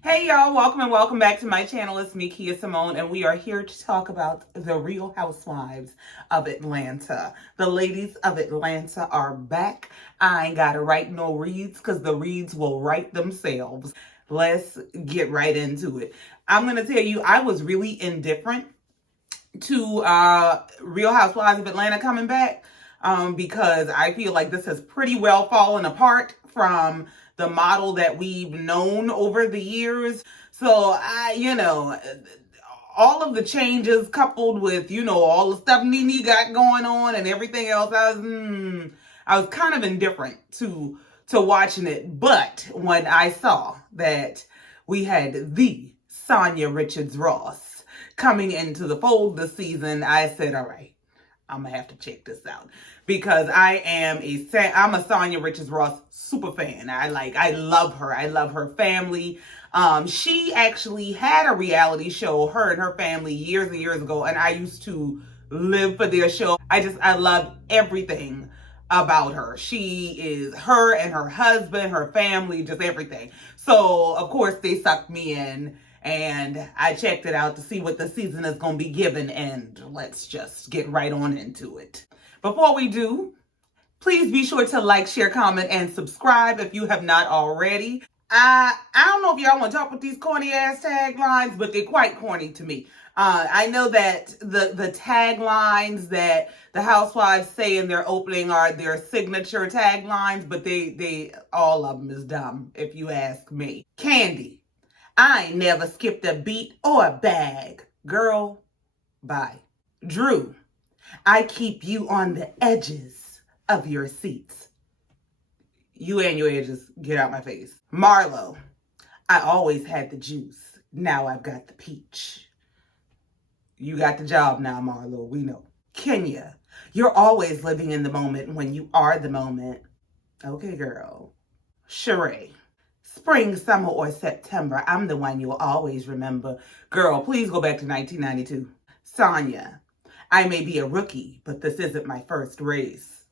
Hey y'all, welcome and welcome back to my channel. It's me, Kia Simone, and we are here to talk about the Real Housewives of Atlanta. The ladies of Atlanta are back. I ain't gotta write no reads because the reads will write themselves. Let's get right into it. I'm gonna tell you, I was really indifferent to Real Housewives of Atlanta coming back because I feel like this has pretty well fallen apart from the model that we've known over the years. So all of the changes coupled with, all the stuff Nene got going on and everything else, I was kind of indifferent to watching it. But when I saw that we had the Sonya Richards Ross coming into the fold this season, I said, all right, I'm gonna have to check this out because I'm a Sonya Richards Ross super fan. I love her. I love her family. She actually had a reality show, her and her family, years and years ago, and I used to live for their show. I love everything about her. She is her and her husband, her family, just everything. So of course they sucked me in. And I checked it out to see what the season is going to be given, and let's just get right on into it. Before we do, please be sure to like, share, comment, and subscribe if you have not already. I don't know if y'all want to talk with these corny ass taglines, but they're quite corny to me. I know that the taglines that the housewives say in their opening are their signature taglines, but they all of them is dumb if you ask me. Kandi, I ain't never skipped a beat or a bag. Girl, bye. Drew, I keep you on the edges of your seats. You and your edges, get out my face. Marlo, I always had the juice. Now I've got the peach. You got the job now, Marlo, we know. Kenya, you're always living in the moment when you are the moment. Okay, girl. Sheree, spring, summer, or September, I'm the one you'll always remember. Girl, please go back to 1992. Sonia, I may be a rookie, but this isn't my first race.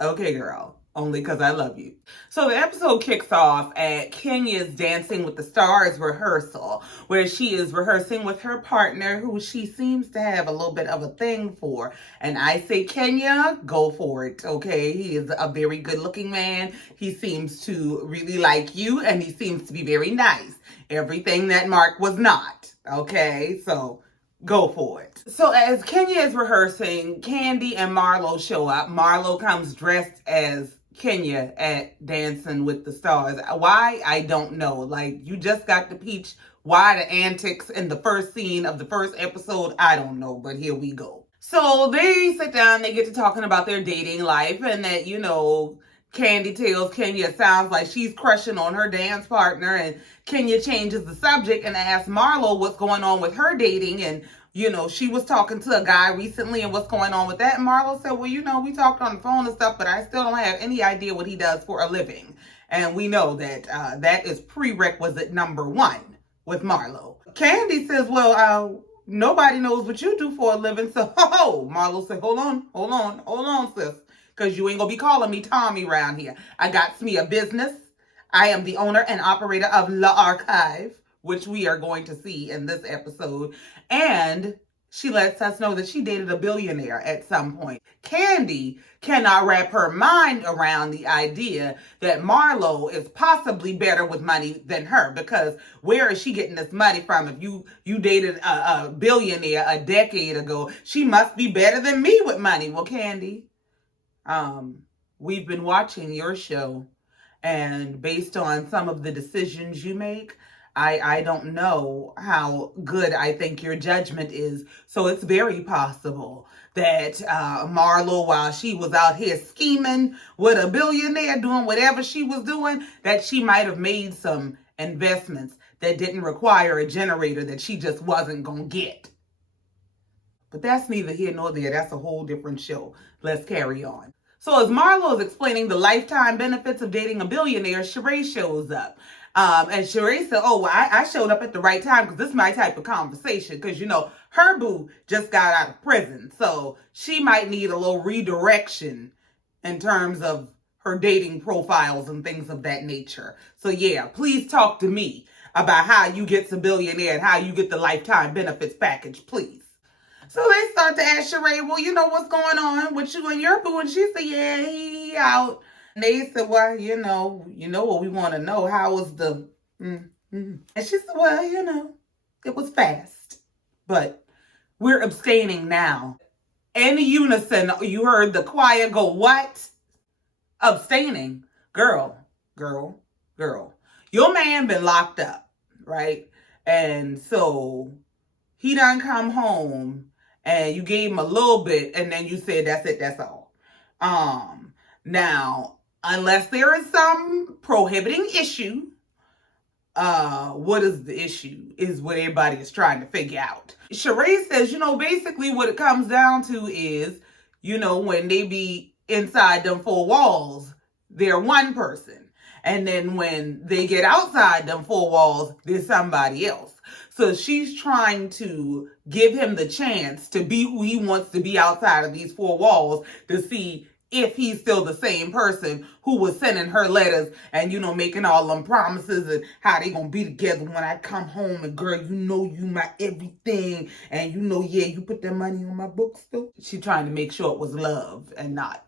Okay, girl, only because I love you. So the episode kicks off at Kenya's Dancing with the Stars rehearsal, where she is rehearsing with her partner, who she seems to have a little bit of a thing for. And I say, Kenya, go for it, okay? He is a very good-looking man. He seems to really like you, and he seems to be very nice. Everything that Mark was not, okay? So go for it. So as Kenya is rehearsing, Kandi and Marlo show up. Marlo comes dressed as Kenya at Dancing with the Stars. Why? I don't know. Like, you just got the peach. Why the antics in the first scene of the first episode? I don't know, but here we go. So they sit down, they get to talking about their dating life, and that, Kandi tells Kenya it sounds like she's crushing on her dance partner, and Kenya changes the subject and asks Marlo what's going on with her dating, and she was talking to a guy recently and what's going on with that. And Marlo said, well, we talked on the phone and stuff, but I still don't have any idea what he does for a living. And we know that that is prerequisite number one with Marlo. Kandi says, well, nobody knows what you do for a living. So, Marlo said, hold on, sis. Because you ain't going to be calling me Tommy around here. I got me a business. I am the owner and operator of La Archive, which we are going to see in this episode. And she lets us know that she dated a billionaire at some point. Kandi cannot wrap her mind around the idea that Marlo is possibly better with money than her, because where is she getting this money from? If you dated a billionaire a decade ago, she must be better than me with money. Well, Kandi, we've been watching your show, and based on some of the decisions you make, I don't know how good I think your judgment is. So it's very possible that Marlo, while she was out here scheming with a billionaire, doing whatever she was doing, that she might have made some investments that didn't require a generator that she just wasn't going to get. But that's neither here nor there. That's a whole different show. Let's carry on. So as Marlo is explaining the lifetime benefits of dating a billionaire, Sheree shows up. And Sheree said, oh, well, I showed up at the right time because this is my type of conversation. Because, her boo just got out of prison. So she might need a little redirection in terms of her dating profiles and things of that nature. So yeah, please talk to me. about how you get a billionaire and how you get the lifetime benefits package, please. So they start to ask Sheree, well, you know what's going on with you and your boo? And she said, yeah, he out. And they said, well, you know what we want to know. How was the... And she said, well, it was fast. But we're abstaining now. In unison, you heard the choir go, what? Abstaining. Girl. Your man been locked up, right? And so he done come home and you gave him a little bit and then you said, that's it, that's all. Now, unless there is some prohibiting issue, what is the issue is what everybody is trying to figure out. Sheree says, basically what it comes down to is, when they be inside them four walls, they're one person. And then when they get outside them four walls, there's somebody else. So she's trying to give him the chance to be who he wants to be outside of these four walls to see if he's still the same person who was sending her letters and, making all them promises and how they gonna be together when I come home and girl, you my everything. And you put that money on my books too. She trying to make sure it was love and not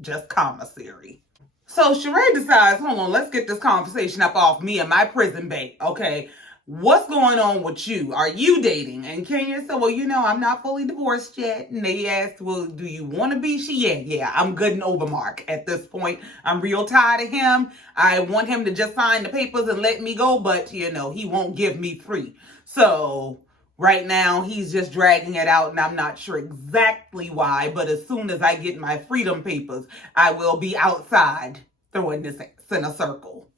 just commissary. So Sheree decides, hold on, let's get this conversation up off me and my prison bait, okay? What's going on with you? Are you dating? And Kenya said, well, I'm not fully divorced yet. And they asked, well, do you want to be? Yeah, I'm good and over Mark at this point. I'm real tired of him. I want him to just sign the papers and let me go, but, he won't give me free. So right now, he's just dragging it out, and I'm not sure exactly why, but as soon as I get my freedom papers, I will be outside throwing this in a circle.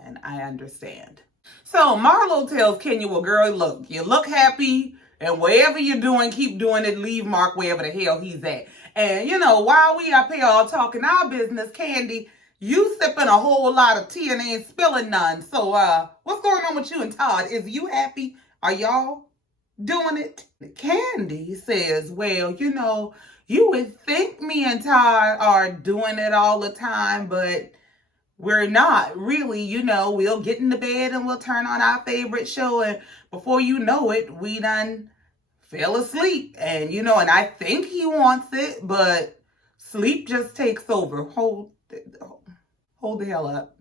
And I understand. So Marlo tells Kenya, well, girl, look, you look happy, and whatever you're doing, keep doing it. Leave Mark wherever the hell he's at. And, while we up here all talking our business, Kandi, you sipping a whole lot of tea and ain't spilling none. So what's going on with you and Todd? Is you happy? Are y'all doing it? Kandi says, well, you would think me and Todd are doing it all the time, but we're not really. We'll get in the bed and we'll turn on our favorite show, and before you know it, we done fell asleep. And and I think he wants it, but sleep just takes over. Hold the hell up.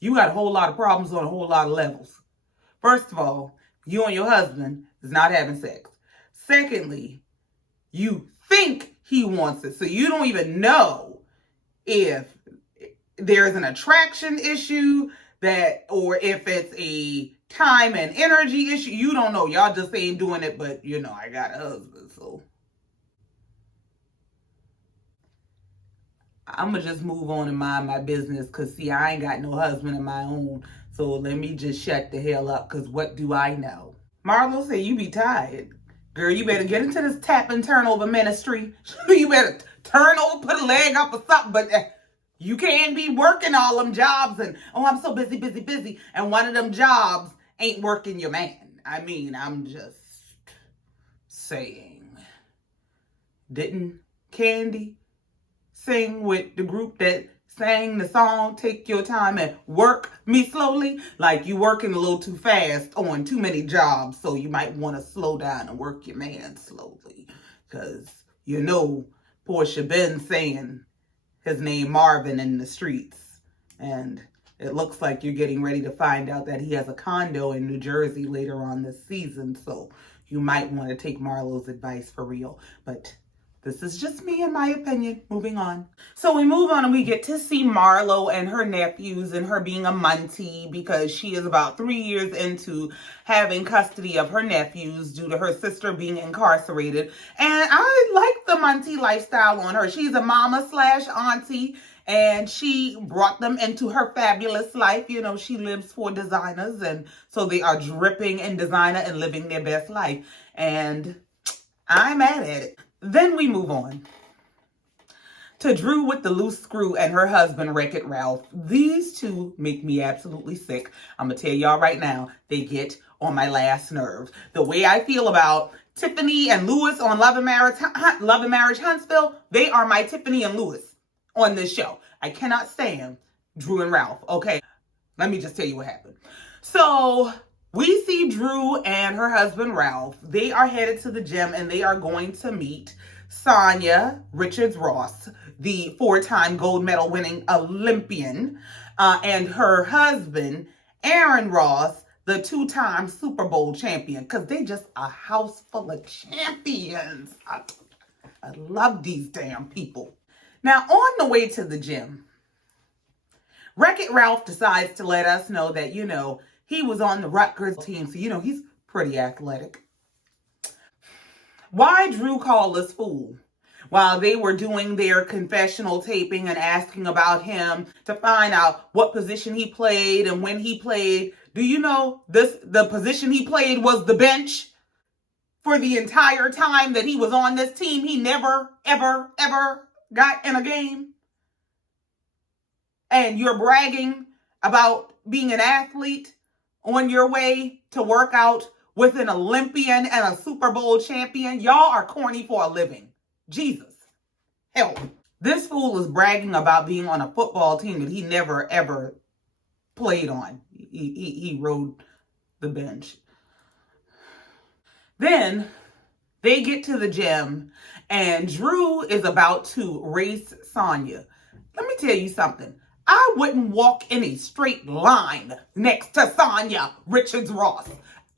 You got a whole lot of problems on a whole lot of levels. First of all, you and your husband is not having sex. Secondly, you think he wants it, so you don't even know if there's an attraction issue or if it's a time and energy issue. You don't know. Y'all just ain't doing it, but I got a husband, so I'm gonna just move on and mind my business, because see, I ain't got no husband of my own, so let me just shut the hell up, because what do I know? Marlo said, you be tired. Girl, you better get into this tap and turnover ministry. You better turn over, put a leg up or something, but you can't be working all them jobs and, I'm so busy. And one of them jobs ain't working your man. I mean, I'm just saying. Didn't Kandi sing with the group that sang the song, Take Your Time and Work Me Slowly? Like, you working a little too fast on too many jobs, so you might want to slow down and work your man slowly. Because, Portia been saying his name Marvin in the streets. And it looks like you're getting ready to find out that he has a condo in New Jersey later on this season. So you might want to take Marlo's advice for real. But this is just me and my opinion. Moving on. So we move on and we get to see Marlo and her nephews and her being a muntie, because she is about 3 years into having custody of her nephews due to her sister being incarcerated. And I like the muntie lifestyle on her. She's a mama/auntie, and she brought them into her fabulous life. She lives for designers, and so they are dripping in designer and living their best life. And I'm mad at it. Then we move on to Drew with the loose screw and her husband, Wreck-It Ralph. These two make me absolutely sick. I'm going to tell y'all right now, they get on my last nerve. The way I feel about Tiffany and Louis on Love and Marriage Huntsville, they are my Tiffany and Louis on this show. I cannot stand Drew and Ralph, okay? Let me just tell you what happened. So we see Drew and her husband Ralph. They are headed to the gym and they are going to meet Sonya Richards-Ross, the four-time gold medal winning Olympian, and her husband Aaron Ross, the two-time Super Bowl champion, because they just a house full of champions. I love these damn people. Now, on the way to the gym, Wreck-It Ralph decides to let us know that, he was on the Rutgers team, so, he's pretty athletic. Why Drew called us fool while they were doing their confessional taping and asking about him to find out what position he played and when he played. Do you know the position he played was the bench for the entire time that he was on this team? He never, ever, ever got in a game. And you're bragging about being an athlete on your way to work out with an Olympian and a Super Bowl champion. Y'all are corny for a living. Jesus. Help. This fool is bragging about being on a football team that he never, ever played on. He rode the bench. Then they get to the gym and Drew is about to race Sonya. Let me tell you something. I wouldn't walk in a straight line next to Sonya Richards-Ross,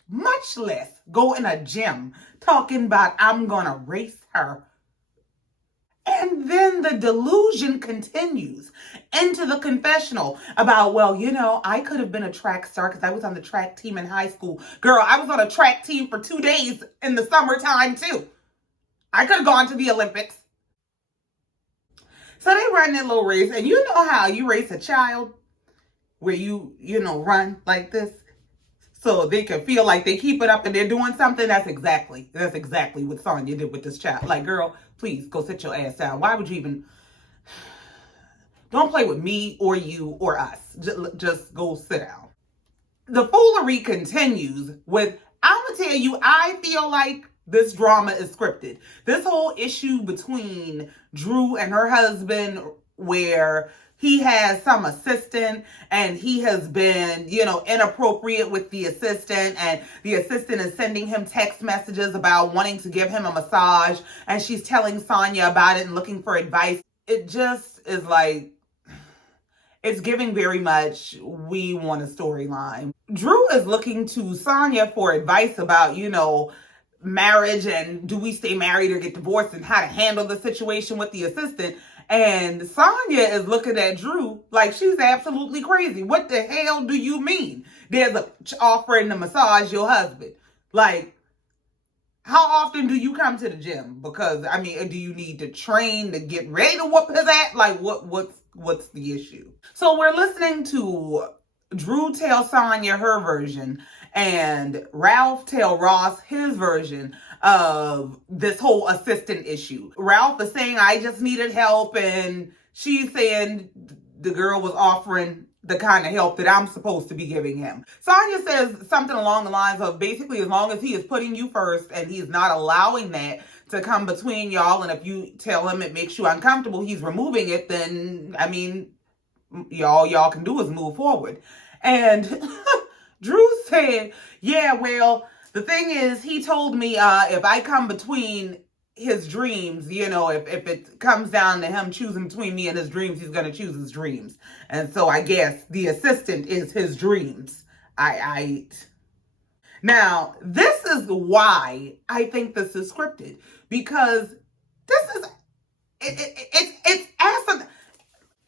much less go in a gym talking about I'm gonna race her. And then the delusion continues into the confessional about, well, I could have been a track star because I was on the track team in high school. Girl, I was on a track team for 2 days in the summertime too. I could have gone to the Olympics. So they run that little race, and you know how you race a child where you run like this so they can feel like they keep it up and they're doing something. That's exactly what Sonya did with this child. Like, girl, please go sit your ass down. Why would you even? Don't play with me or you or us. Just go sit down. The foolery continues with, I'm gonna tell you, I feel like this drama is scripted. This whole issue between Drew and her husband, where he has some assistant and he has been, inappropriate with the assistant, and the assistant is sending him text messages about wanting to give him a massage, and she's telling Sonya about it and looking for advice. It just is like, it's giving very much, we want a storyline. Drew is looking to Sonya for advice about, marriage and do we stay married or get divorced and how to handle the situation with the assistant. And Sonya is looking at Drew like she's absolutely crazy. What the hell do you mean? There's a offering to massage your husband. Like, how often do you come to the gym? Because, do you need to train to get ready to whoop his ass? Like, what's the issue? So we're listening to Drew tell Sonya her version and Ralph tell Ross his version of this whole assistant issue. Ralph is saying, I just needed help, and she's saying the girl was offering the kind of help that I'm supposed to be giving him. Sonya says something along the lines of, basically, as long as he is putting you first and he's not allowing that to come between y'all, and if you tell him it makes you uncomfortable, he's removing it, then, y'all can do is move forward. And Drew said, yeah, well, the thing is, he told me if I come between his dreams, if it comes down to him choosing between me and his dreams, he's going to choose his dreams. And so I guess the assistant is his dreams. Now, this is why I think this is scripted, because this is, it's as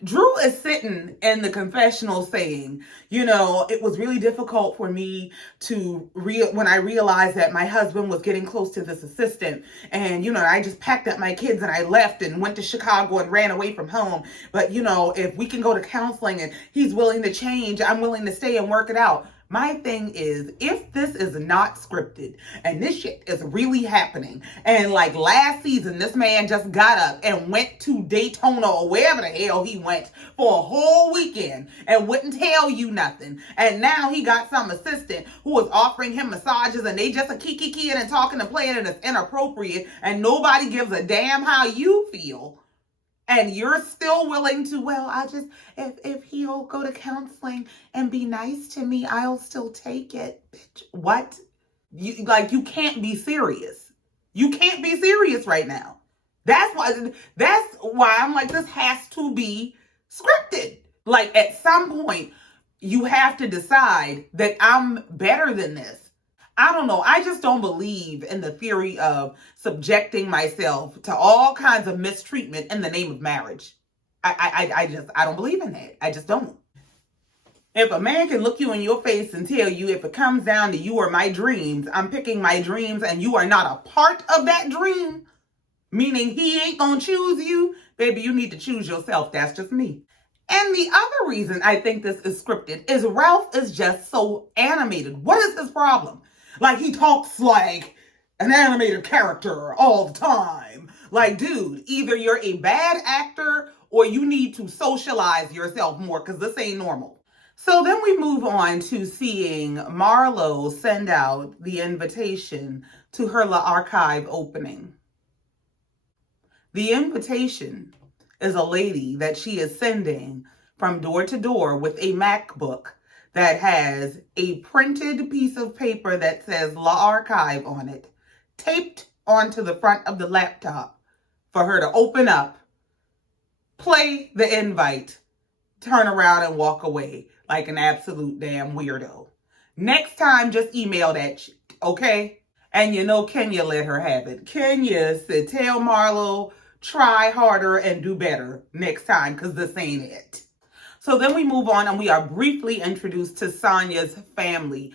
Drew is sitting in the confessional saying, it was really difficult for me to when I realized that my husband was getting close to this assistant, and, I just packed up my kids and I left and went to Chicago and ran away from home. But, if we can go to counseling and he's willing to change, I'm willing to stay and work it out. My thing is, if this is not scripted and this shit is really happening, and like last season, this man just got up and went to Daytona or wherever the hell he went for a whole weekend and wouldn't tell you nothing. And now he got some assistant who was offering him massages, and they just a kiki-kiing and talking and playing, and it's inappropriate, and nobody gives a damn how you feel. And you're still willing to, well, I just, if he'll go to counseling and be nice to me, I'll still take it. Bitch, what? You can't be serious. You can't be serious right now. That's why I'm like, this has to be scripted. Like, at some point, you have to decide that I'm better than this. I don't know. I just don't believe in the theory of subjecting myself to all kinds of mistreatment in the name of marriage. I don't believe in that. I just don't. If a man can look you in your face and tell you, if it comes down to you or my dreams, I'm picking my dreams and you are not a part of that dream, meaning he ain't gonna choose you, baby, you need to choose yourself. That's just me. And the other reason I think this is scripted is Ralph is just so animated. What is his problem? Like, he talks like an animated character all the time. Like, dude, either you're a bad actor or you need to socialize yourself more, because this ain't normal. So then we move on to seeing Marlo send out the invitation to her La Archive opening. The invitation is a lady that she is sending from door to door with a MacBook that has a printed piece of paper that says La Archive on it, taped onto the front of the laptop for her to open up, play the invite, turn around and walk away like an absolute damn weirdo. Next time, just email that shit, okay? And you know, Kenya let her have it. Kenya said, tell Marlo, try harder and do better next time, because this ain't it. So then we move on and we are briefly introduced to Sonya's family.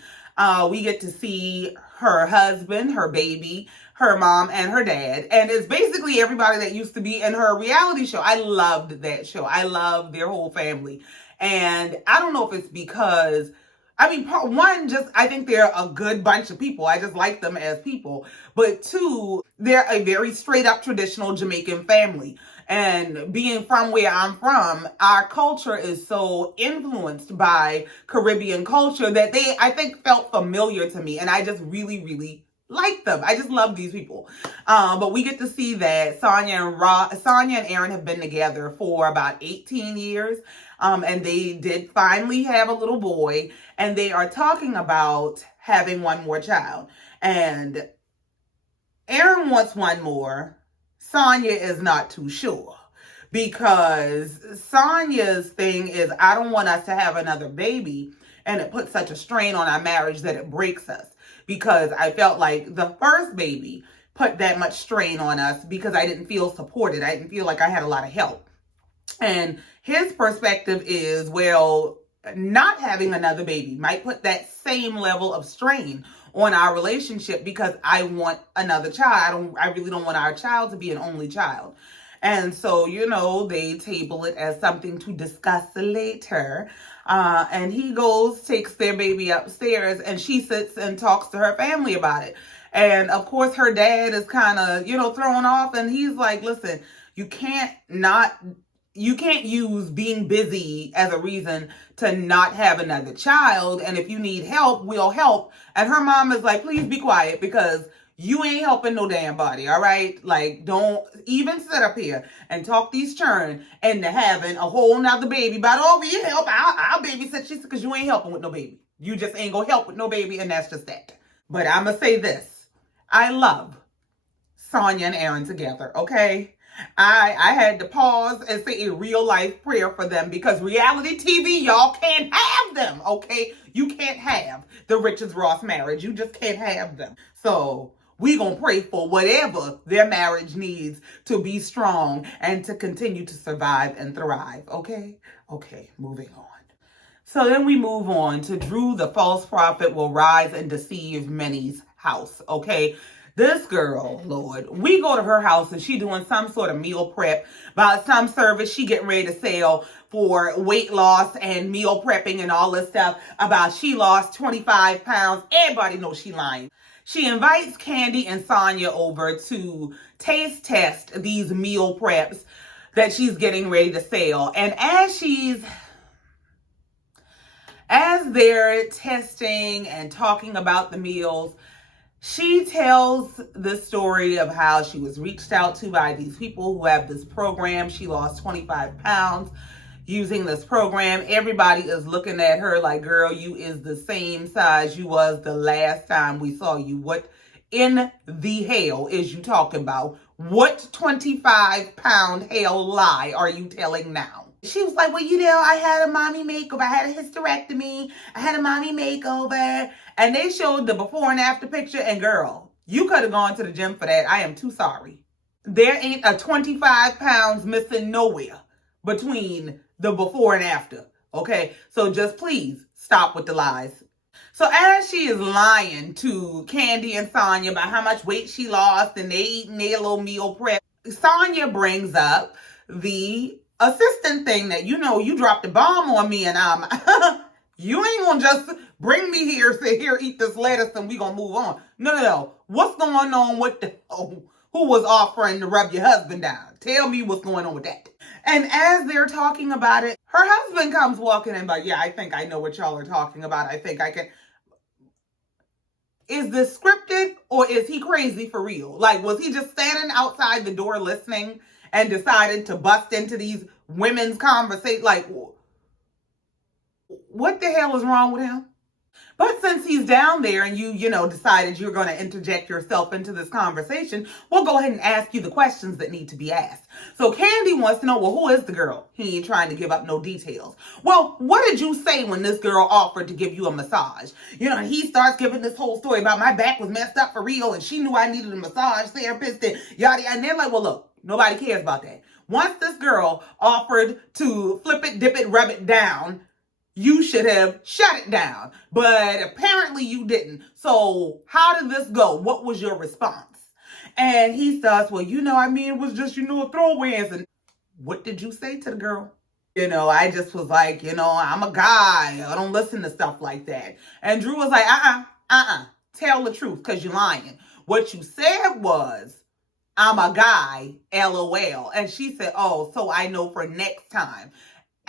We get to see her husband, her baby, her mom, and her dad. And it's basically everybody that used to be in her reality show. I loved that show. I loved their whole family. And I don't know if it's because, I mean, one, just, I think they're a good bunch of people. I just like them as people. But two, they're a very straight up traditional Jamaican family. And being from where I'm from, our culture is so influenced by Caribbean culture that they, I think, felt familiar to me. And I just really, really like them. I just love these people. But we get to see that Sonya and Aaron have been together for about 18 years. And they did finally have a little boy. And they are talking about having one more child. And Aaron wants one more. Sonya is not too sure, because Sonya's thing is, I don't want us to have another baby and it puts such a strain on our marriage that it breaks us, because I felt like the first baby put that much strain on us because I didn't feel supported. I didn't feel like I had a lot of help. And his perspective is, well, not having another baby might put that same level of strain on our relationship, because I want another child. I really don't want our child to be an only child. And so, you know, they table it as something to discuss later. And he goes, takes their baby upstairs, and she sits and talks to her family about it. And of course, her dad is kind of, you know, thrown off, and he's like, listen, you can't use being busy as a reason to not have another child. And if you need help, we'll help. And her mom is like, please be quiet, because you ain't helping no damn body, all right? Like, don't even sit up here and talk these churn into having a whole nother baby. But, oh, we help, I'll babysit you, because you ain't helping with no baby. You just ain't gonna help with no baby, and that's just that. But I'm gonna say this. I love Sonya and Aaron together, okay? I had to pause and say a real life prayer for them, because reality TV, y'all can't have them, okay? You can't have the Richards Ross marriage. You just can't have them. So we gonna pray for whatever their marriage needs to be strong and to continue to survive and thrive, okay? Okay, moving on. So then we move on to Drew, the false prophet, will rise and deceive many's house, okay? This girl, Lord, we go to her house and she doing some sort of meal prep about some service she getting ready to sell for weight loss and meal prepping and all this stuff about she lost 25 pounds. Everybody knows she lying. She invites Kandi and Sonya over to taste test these meal preps that she's getting ready to sell. And as they're testing and talking about the meals, She tells the story of how she was reached out to by these people who have this program. She lost 25 pounds using this program. Everybody is looking at her like, girl, you is the same size you was the last time we saw you. What in the hell is you talking about? What 25-pound hell lie are you telling now? She was like, well, I had a mommy makeover. I had a hysterectomy. I had a mommy makeover. And they showed the before and after picture. And girl, you could have gone to the gym for that. I am too sorry. There ain't a 25 pounds missing nowhere between the before and after. Okay? So just please stop with the lies. So as she is lying to Kandi and Sonya about how much weight she lost and they eating their little meal prep, Sonya brings up the assistant thing that, you dropped a bomb on me and you ain't gonna just bring me here, say, here, eat this lettuce and we gonna move on. No. What's going on with who was offering to rub your husband down? Tell me what's going on with that. And as they're talking about it, her husband comes walking in, but yeah, I think I know what y'all are talking about. I think I can. Is this scripted or is he crazy for real? Like, was he just standing outside the door listening and decided to bust into these women's conversation? Like, what the hell is wrong with him? But since he's down there and you decided you're going to interject yourself into this conversation, we'll go ahead and ask you the questions that need to be asked. So Kandi wants to know, well, who is the girl? He ain't trying to give up no details. Well, what did you say when this girl offered to give you a massage? He starts giving this whole story about my back was messed up for real and she knew I needed a massage therapist and yada. And they're like, well, look, nobody cares about that. Once this girl offered to flip it, dip it, rub it down, you should have shut it down. But apparently you didn't. So how did this go? What was your response? And he starts, well, it was just, a throwaway answer. What did you say to the girl? I just was like, I'm a guy. I don't listen to stuff like that. And Drew was like, tell the truth because you're lying. What you said was, I'm a guy, LOL. And she said, oh, so I know for next time.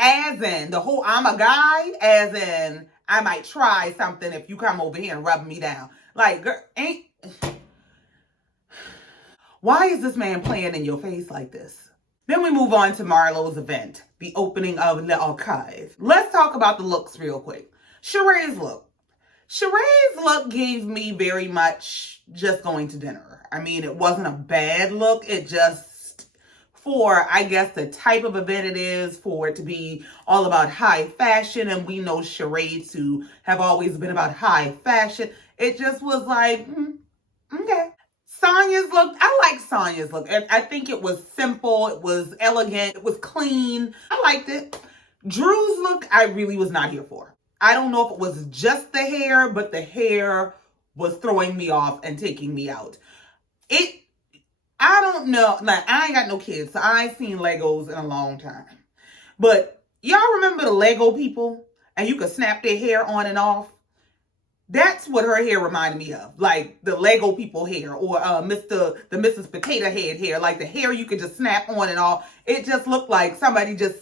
As in, the whole I'm a guy, as in, I might try something if you come over here and rub me down. Like, girl, why is this man playing in your face like this? Then we move on to Milanos Event, the opening of the archive. Let's talk about the looks real quick. Sheree's look. Sheree's look gave me very much just going to dinner. It wasn't a bad look. It just, for, I guess, the type of event it is, for it to be all about high fashion, and we know Sheree to have always been about high fashion, it just was like, okay. Sonya's look, I like Sonya's look. I think it was simple, it was elegant, it was clean. I liked it. Drew's look, I really was not here for. I don't know if it was just the hair, but the hair was throwing me off and taking me out. I don't know. Like, I ain't got no kids, so I ain't seen Legos in a long time. But y'all remember the Lego people? And you could snap their hair on and off? That's what her hair reminded me of. Like the Lego people hair, or the Mrs. Potato Head hair. Like the hair you could just snap on and off. It just looked like somebody just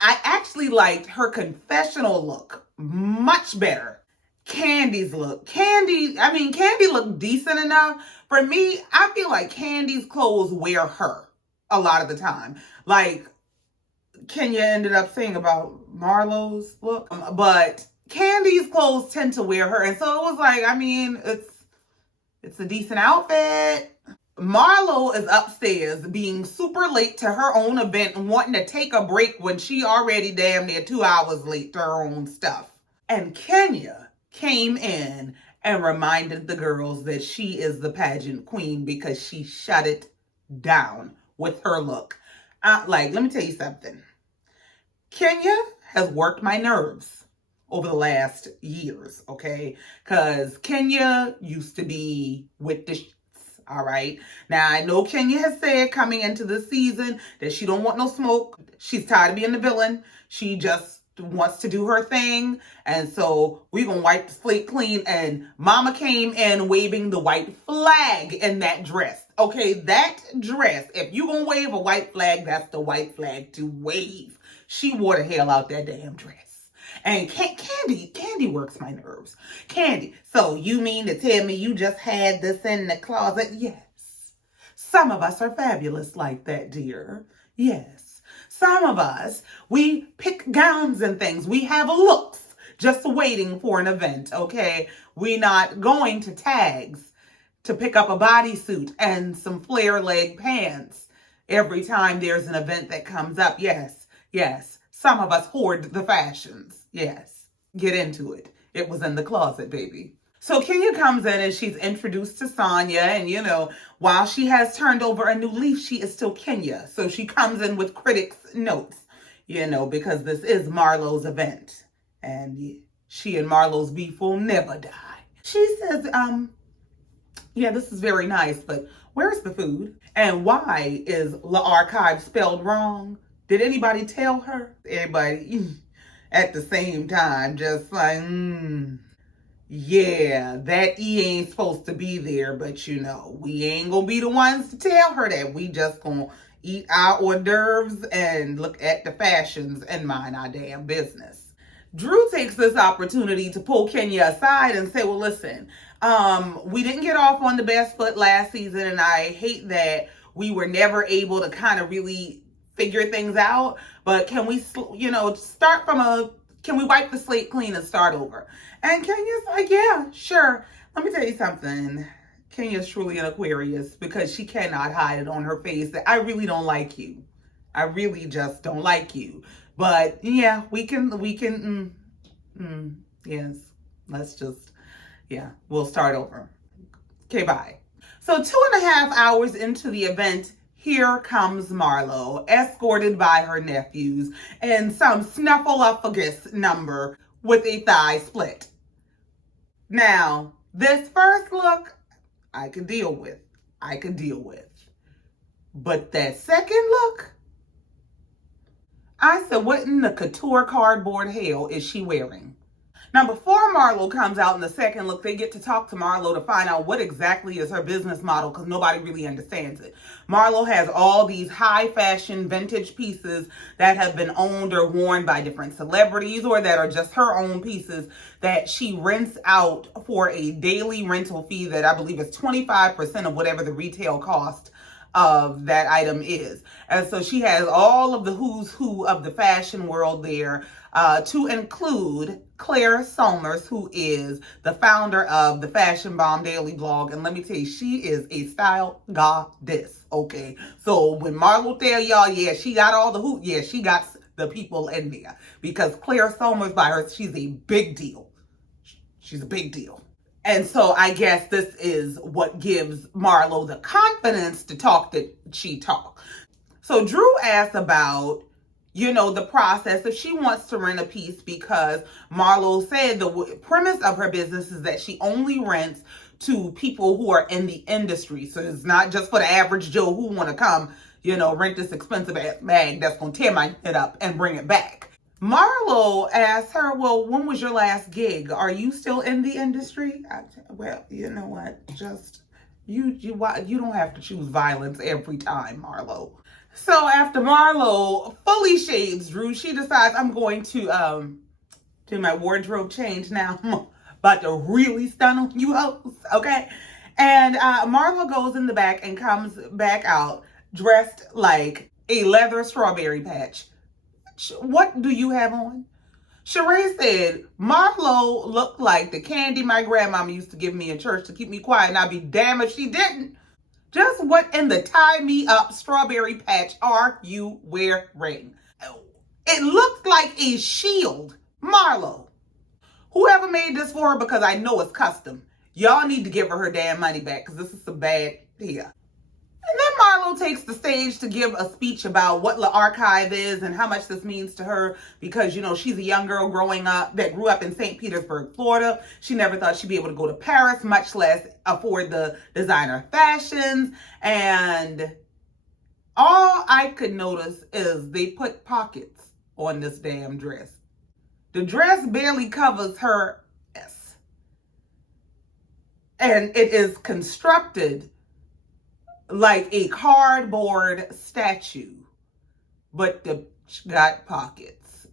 I actually liked her confessional look much better. Kandi's look. Kandi looked decent enough. For me, I feel like Kandi's clothes wear her a lot of the time. Like, Kenya ended up saying about Marlo's look. But Kandi's clothes tend to wear her. And so it was like, it's a decent outfit. Marlo is upstairs being super late to her own event and wanting to take a break when she already damn near 2 hours late to her own stuff. And Kenya came in and reminded the girls that she is the pageant queen because she shut it down with her look. Let me tell you something. Kenya has worked my nerves over the last years, okay? Because Kenya used to be with the all right? Now, I know Kenya has said coming into this season that she don't want no smoke. She's tired of being the villain. She just wants to do her thing. And so we're going to wipe the slate clean. And Mama came in waving the white flag in that dress. Okay, that dress, if you're going to wave a white flag, that's the white flag to wave. She wore the hell out that damn dress. And Kandi works my nerves. Kandi, so you mean to tell me you just had this in the closet? Yes. Some of us are fabulous like that, dear. Yes. Some of us, we pick gowns and things. We have looks just waiting for an event, okay? We're not going to Tags to pick up a bodysuit and some flare leg pants every time there's an event that comes up. Yes, yes. Some of us hoard the fashions. Yes. Get into it. It was in the closet, baby. So Kenya comes in and she's introduced to Sonia, and while she has turned over a new leaf, she is still Kenya. So she comes in with critics' notes, because this is Marlo's event. And she and Marlo's beef will never die. She says, yeah, this is very nice, but where's the food? And why is l'archive spelled wrong? Did anybody tell her? Everybody at the same time, just like, yeah, that E ain't supposed to be there, but we ain't gonna be the ones to tell her that. We just gonna eat our hors d'oeuvres and look at the fashions and mind our damn business. Drew takes this opportunity to pull Kenya aside and say, well, listen, we didn't get off on the best foot last season, and I hate that we were never able to kind of really figure things out, but can we, start from can we wipe the slate clean and start over? And Kenya's like, yeah, sure. Let me tell you something. Kenya's truly an Aquarius because she cannot hide it on her face that I really don't like you. I really just don't like you. But yeah, we can, yes, let's just, yeah, we'll start over. Okay, bye. So 2.5 hours into the event, here comes Marlo, escorted by her nephews, and some snuffleupagus number with a thigh split. Now, this first look, I could deal with. But that second look, I said, what in the couture cardboard hell is she wearing? Now, before Marlo comes out in the second look, they get to talk to Marlo to find out what exactly is her business model because nobody really understands it. Marlo has all these high fashion vintage pieces that have been owned or worn by different celebrities or that are just her own pieces that she rents out for a daily rental fee that I believe is 25% of whatever the retail cost of that item is. And so she has all of the who's who of the fashion world there, to include Claire Somers, who is the founder of the Fashion Bomb Daily blog. And let me tell you, she is a style goddess, okay? So when Marlo tell y'all, yeah, she got all the who, yeah, she got the people in there. Because Claire Somers, by her, she's a big deal. She's a big deal. And so I guess this is what gives Marlo the confidence to talk that she talks. So Drew asked about, the process if she wants to rent a piece because Marlo said the premise of her business is that she only rents to people who are in the industry. So it's not just for the average Joe who want to come, rent this expensive ass bag that's going to tear my head up and bring it back. Marlo asked her, well, when was your last gig? Are you still in the industry? Well, you know what? Just, you don't have to choose violence every time, Marlo. So after Marlo fully shades Drew, she decides I'm going to do my wardrobe change now. I'm about to really stun on you hoes, okay? And Marlo goes in the back and comes back out dressed like a leather strawberry patch. What do you have on? Sheree said, Marlo looked like the candy my grandmama used to give me in church to keep me quiet, and I'd be damned if she didn't. Just what in the tie me up strawberry patch are you wearing? It looked like a shield. Marlo, whoever made this for her, because I know it's custom, y'all need to give her damn money back because this is some bad hair. And then Marlo takes the stage to give a speech about what the archive is and how much this means to her because, she's a young girl that grew up in St. Petersburg, Florida. She never thought she'd be able to go to Paris, much less afford the designer fashions. And all I could notice is they put pockets on this damn dress. The dress barely covers her ass. And it is constructed like a cardboard statue, but the got pockets.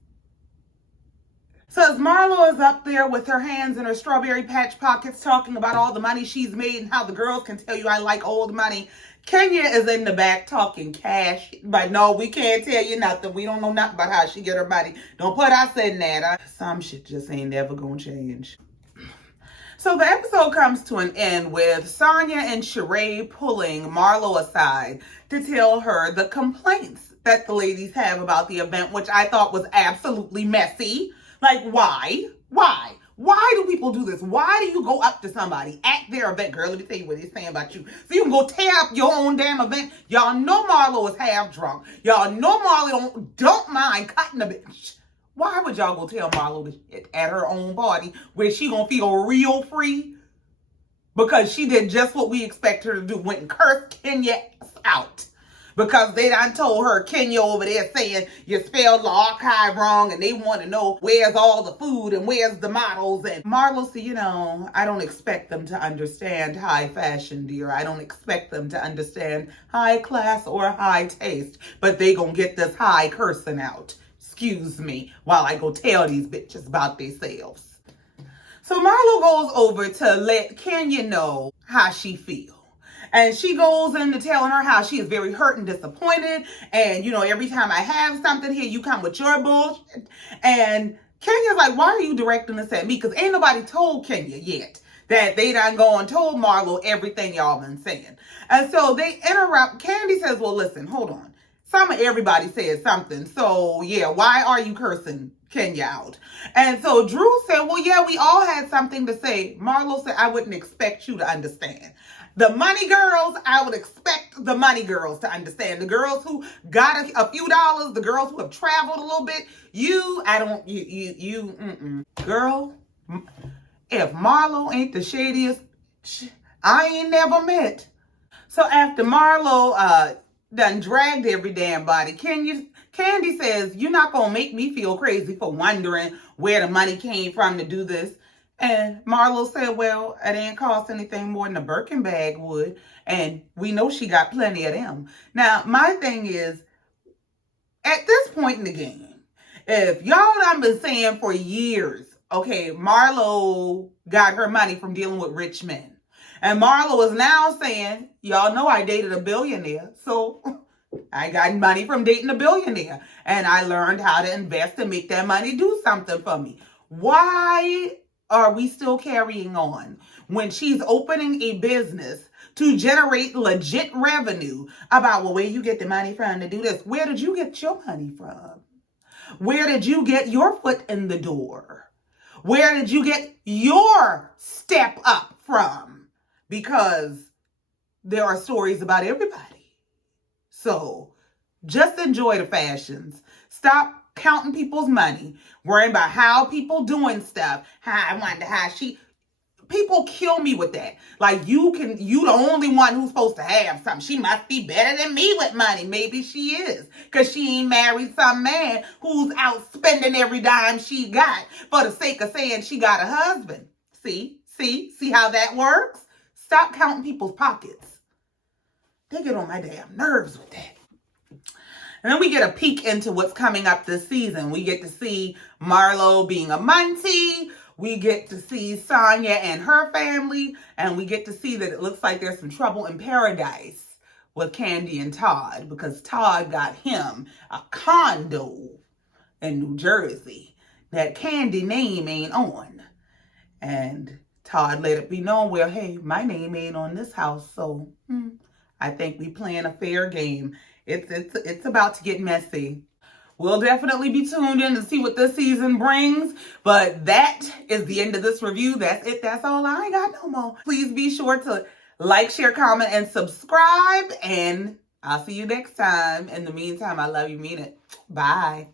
So as Marlo is up there with her hands in her strawberry patch pockets talking about all the money she's made and how the girls can tell you I like old money, Kenya is in the back talking cash. But no, we can't tell you nothing. We don't know nothing about how she get her money. Don't put us in that. Some shit just ain't never gonna change. So the episode comes to an end with Sonya and Sheree pulling Marlo aside to tell her the complaints that the ladies have about the event, which I thought was absolutely messy. Like, why? Why? Why do people do this? Why do you go up to somebody at their event? Girl, let me tell you what they're saying about you. So you can go tear up your own damn event. Y'all know Marlo is half drunk. Y'all know Marlo don't mind cutting a bitch. Why would y'all go tell Marlo this shit at her own party where she gonna feel real free? Because she did just what we expect her to do. Went and cursed Kenya out. Because they done told her, Kenya over there saying you spelled the archive wrong and they want to know where's all the food and where's the models. And Marlo said, I don't expect them to understand high fashion, dear. I don't expect them to understand high class or high taste. But they gonna get this high cursing out. Excuse me, while I go tell these bitches about themselves. So Marlo goes over to let Kenya know how she feels. And she goes into telling her how she is very hurt and disappointed. And, every time I have something here, you come with your bullshit. And Kenya's like, why are you directing this at me? Because ain't nobody told Kenya yet that they done go and told Marlo everything y'all been saying. And so they interrupt. Kandi says, well, listen, hold on. Everybody said something. So, yeah, why are you cursing Kenya out? And so Drew said, well, yeah, we all had something to say. Marlo said, I wouldn't expect you to understand. The money girls, I would expect the money girls to understand. The girls who got a few dollars, the girls who have traveled a little bit, Girl, if Marlo ain't the shadiest, I ain't never met. So after Marlo done dragged every damn body, Kandi says, you're not going to make me feel crazy for wondering where the money came from to do this. And Marlo said, well, it ain't cost anything more than a Birkin bag would. And we know she got plenty of them. Now, my thing is, at this point in the game, if y'all done been saying for years, okay, Marlo got her money from dealing with rich men. And Marlo is now saying, y'all know I dated a billionaire. So I got money from dating a billionaire. And I learned how to invest and make that money do something for me. Why are we still carrying on when she's opening a business to generate legit revenue about, well, where you get the money from to do this? Where did you get your money from? Where did you get your foot in the door? Where did you get your step up from? Because there are stories about everybody. So just enjoy the fashions. Stop counting people's money, worrying about how people doing stuff. I wonder how people kill me with that. Like, you the only one who's supposed to have something. She must be better than me with money. Maybe she is, because she ain't married some man who's out spending every dime she got for the sake of saying she got a husband. See how that works? Stop counting people's pockets. They get on my damn nerves with that. And then we get a peek into what's coming up this season. We get to see Marlo being a Muncie. We get to see Sonya and her family. And we get to see that it looks like there's some trouble in paradise with Kandi and Todd, because Todd got him a condo in New Jersey that Kandi name ain't on. And Todd let it be known, well, hey, my name ain't on this house, so I think we playing a fair game. It's about to get messy. We'll definitely be tuned in to see what this season brings. But that is the end of this review. That's it. That's all. I ain't got no more. Please be sure to like, share, comment, and subscribe. And I'll see you next time. In the meantime, I love you. Mean it. Bye.